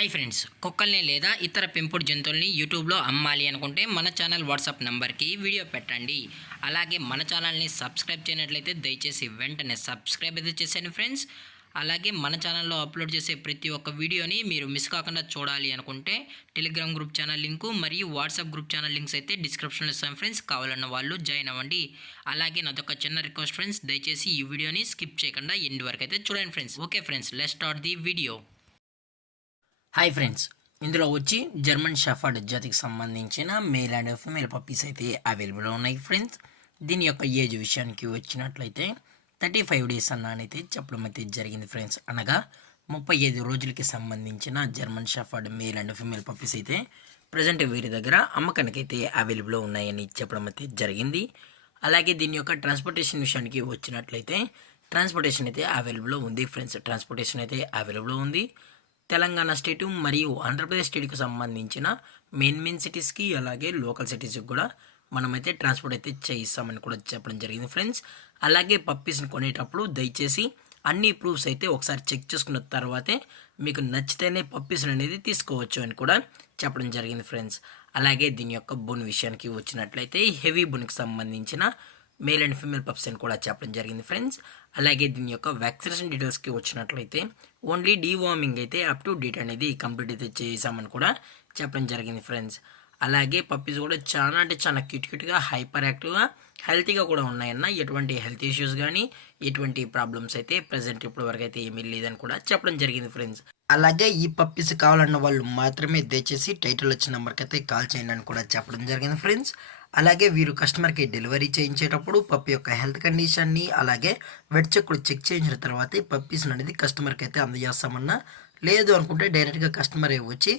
Hi friends, కుక్కల్ని లేదా ఇతర పెంపుడు జంతువుల్ని యూట్యూబ్లో అమ్మాలి అనుకుంటే మన ఛానల్ వాట్సాప్ నెంబర్కి వీడియో పెట్టండి. అలాగే మన ఛానల్ని సబ్స్క్రైబ్ చేయనట్లయితే దయచేసి వెంటనే సబ్స్క్రైబ్ అయితే చేసేయండి ఫ్రెండ్స్. అలాగే మన ఛానల్లో అప్లోడ్ చేసే ప్రతి ఒక్క వీడియోని మీరు మిస్ కాకుండా చూడాలి అనుకుంటే టెలిగ్రామ్ గ్రూప్ ఛానల్ లింకు మరియు వాట్సాప్ గ్రూప్ ఛానల్ లింక్స్ అయితే డిస్క్రిప్షన్లో ఇస్తాం ఫ్రెండ్స్. కావాలన్న వాళ్ళు జాయిన్ అవ్వండి. అలాగే నాదొక చిన్న రిక్వెస్ట్ ఫ్రెండ్స్, దయచేసి ఈ వీడియోని స్కిప్ చేయకుండా ఎండ్ వరకు అయితే చూడండి friends. Okay friends, let's start the video. Hi friends, ఇందులో వచ్చి జర్మన్ షెఫర్డ్ జాతికి సంబంధించిన మేల్ అండ్ ఫీమేల్ పప్పీస్ అయితే అవైలబుల్లో ఉన్నాయి ఫ్రెండ్స్. దీని యొక్క ఏజ్ విషయానికి వచ్చినట్లయితే 35 డేస్ అన్నైతే చెప్పడం అయితే జరిగింది ఫ్రెండ్స్. అనగా 35 రోజులకి సంబంధించిన German shepherd male and female puppies అయితే ప్రజెంట్ వీరి దగ్గర అమ్మకానికి అయితే అవైలబుల్లో ఉన్నాయని చెప్పడం అయితే జరిగింది. అలాగే దీని యొక్క ట్రాన్స్పోర్టేషన్ విషయానికి వచ్చినట్లయితే ట్రాన్స్పోర్టేషన్ అయితే అవైలబుల్లో ఉంది ఫ్రెండ్స్. ట్రాన్స్పోర్టేషన్ అయితే అవైలబుల్లో ఉంది. తెలంగాణ స్టేటు మరియు ఆంధ్రప్రదేశ్ స్టేట్కి సంబంధించిన మెయిన్ సిటీస్కి అలాగే లోకల్ సిటీస్కి కూడా మనమైతే ట్రాన్స్పోర్ట్ అయితే చేయిస్తామని కూడా చెప్పడం జరిగింది ఫ్రెండ్స్. అలాగే పప్పీస్ని కొనేటప్పుడు దయచేసి అన్ని ప్రూఫ్స్ అయితే ఒకసారి చెక్ చేసుకున్న తర్వాతే మీకు నచ్చితేనే పప్పీస్ని అనేది తీసుకోవచ్చు అని కూడా చెప్పడం జరిగింది ఫ్రెండ్స్. అలాగే దీని యొక్క బోన్ విషయానికి వచ్చినట్లయితే హెవీ బోన్కి సంబంధించిన మేల్ అండ్ ఫీమేల్ పప్స్ అని కూడా చెప్పడం జరిగింది ఫ్రెండ్స్. అలాగే దీని యొక్క వ్యాక్సినేషన్ డీటెయిల్స్కి వచ్చినట్లయితే ఓన్లీ డీవార్మింగ్ అయితే అప్ టు డేట్ అనేది కంప్లీట్ అయితే చేసామని కూడా చెప్పడం జరిగింది ఫ్రెండ్స్. అలాగే పప్పీస్ కూడా చాలా అంటే చాలా క్యూట్గా హైపర్ యాక్టివ్గా హెల్తీగా కూడా ఉన్నాయన్న. ఎటువంటి హెల్త్ ఇష్యూస్ కానీ ఎటువంటి ప్రాబ్లమ్స్ అయితే ప్రజెంట్ ఇప్పటి వరకు అయితే ఏమీ లేదని కూడా చెప్పడం జరిగింది ఫ్రెండ్స్. అలాగే ఈ పప్పీస్ కావాలన్న వాళ్ళు మాత్రమే దయచేసి టైటిల్ వచ్చిన నెంబర్కి అయితే కాల్ చేయండి అని కూడా చెప్పడం జరిగింది ఫ్రెండ్స్. అలాగే వీరు కస్టమర్కి డెలివరీ చేయించేటప్పుడు పప్పి యొక్క హెల్త్ కండిషన్ని అలాగే వెట్ చెక్ కూడా చెక్ చేయించిన తర్వాతే పప్పీస్ అనేది కస్టమర్కి అయితే అందజేస్తామన్నా. లేదు అనుకుంటే డైరెక్ట్గా కస్టమర్ వచ్చి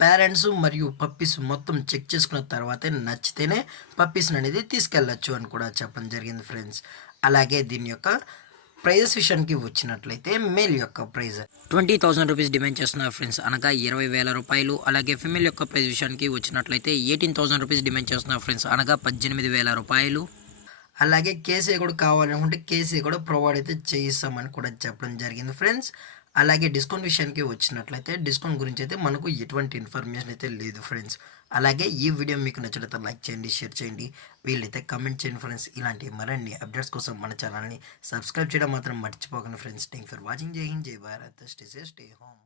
పేరెంట్స్ మరియు పప్పీస్ మొత్తం చెక్ చేసుకున్న తర్వాతే నచ్చితేనే పప్పీస్ అనేది తీసుకెళ్ళచ్చు అని కూడా చెప్పడం జరిగింది ఫ్రెండ్స్. అలాగే దీని యొక్క ప్రైజెస్ విషయానికి వచ్చినట్లయితే మేల్ యొక్క ప్రైజ్ 20,000 రూపీస్ డిమాండ్ చేస్తున్నారు ఫ్రెండ్స్, అనగా 20,000 రూపాయలు. అలాగే ఫిమేల్ యొక్క ప్రైజ్ విషయానికి వచ్చినట్లయితే 18,000 రూపీస్ డిమాండ్ చేస్తున్నారు ఫ్రెండ్స్, అనగా 18,000 రూపాయలు. అలాగే కేసీ కూడా కావాలనుకుంటే కేసీ కూడా ప్రొవైడ్ అయితే చేయిస్తామని కూడా చెప్పడం జరిగింది ఫ్రెండ్స్. అలాగే డిస్కౌంట్ విషయానికి వచ్చినట్లయితే డిస్కౌంట్ గురించి అయితే మనకు ఎటువంటి ఇన్ఫర్మేషన్ అయితే లేదు ఫ్రెండ్స్. అలాగే ఈ వీడియో మీకు నచ్చినట్లయితే లైక్ చేయండి, షేర్ చేయండి, వీళ్ళైతే కమెంట్ చేయండి ఫ్రెండ్స్. ఇలాంటి మరిన్ని అప్డేట్స్ కోసం మన ఛానల్ని సబ్స్క్రైబ్ చేయడం మాత్రం మర్చిపోకండి ఫ్రెండ్స్. Thank for watching. జై హింద్, జై Bharat, stay safe, stay home.